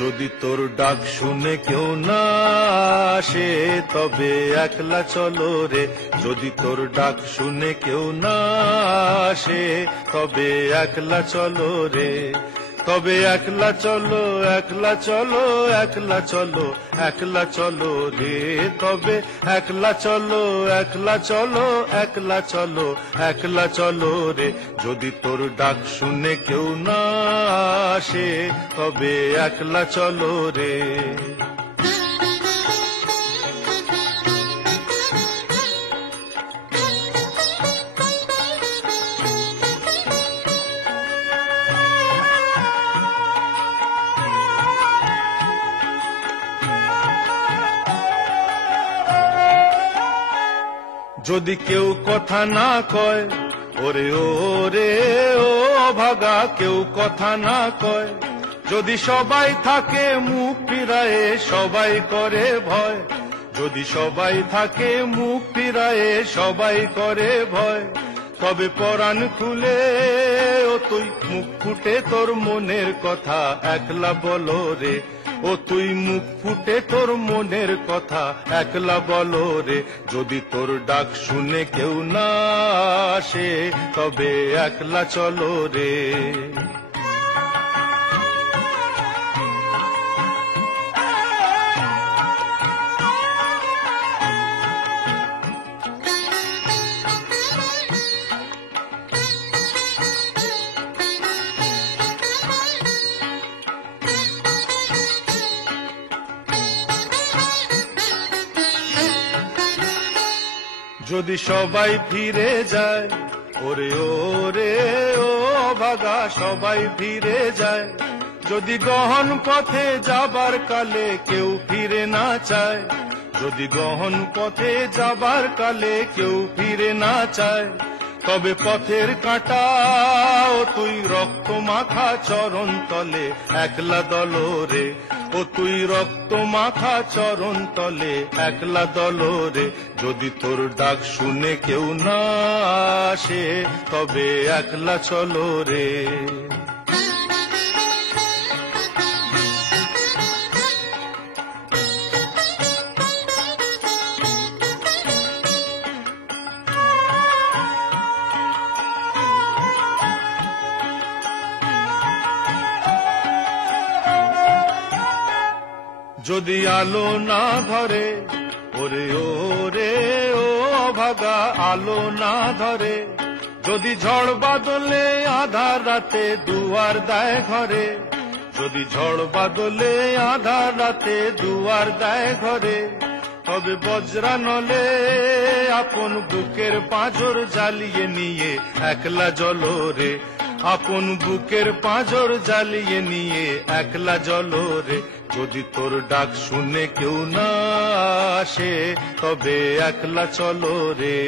যদি তোর ডাক শুনে কেউ না আসে তবে একলা চলো রে। যদি তোর ডাক শুনে কেউ না আসে তবে একলা চলো রে। তবে একলা চলো, একলা চলো, একলা চলো, একলা চলো রে। তবে একলা চলো, একলা চলো, একলা চলো, একলা চলো রে। যদি তোর ডাক শুনে কেউ না আসে তবে একলা চলো রে। যদি কেউ কথা না কয়, ওরে ওরে ও অভাগা, কেউ কথা না কয়। যদি সবাই থাকে মুখ ফিরায়ে, সবাই করে ভয়। যদি সবাই থাকে মুখ ফিরায়ে, সবাই করে ভয়। তবে পরাণ খুলে ও তুই মুখ ফুটে তোর মনের কথা একলা বলো রে। ও তুই মুখ ফুটে তোর মনের কথা একলা বলো রে। যদি তোর ডাক শুনে কেউ না আসে তবে একলা চলো রে। যদি সবাই ফিরে যায়, ওরে ওরে ও অভাগা, সবাই ফিরে যায়। যদি গহন পথে যাবার কালে কেউ ফিরে না চায়, যদি গহন পথে যাবার কালে কেউ ফিরে না চায়, তবে পথের কাঁটা ও তুই রক্ত মাখা চরণ তলে একলা দলো রে। ও তুই রক্ত মাখা চরণ তলে একলা দলো রে। যদি তোর ডাক শুনে কেউ না আসে তবে একলা চলো রে। যদি আলো না ধরে, ওরে ওরে ও অভাগা, আলো না ধরে। যদি ঝড় বাদলে আধার রাতে দুয়ার দেয় ঘরে, যদি ঝড় বাদলে আধার রাতে দুয়ার দেয় ঘরে, তবে বজ্রা নলে আপন বুকের পাঁজর জ্বালিয়ে নিয়ে একলা জ্বলো রে। আপন বুকের পাঁজর জ্বালিয়ে নিয়ে একলা জ্বলো রে। যদি তোর ডাক শুনে কেউ না আসে তবে একলা চলো রে।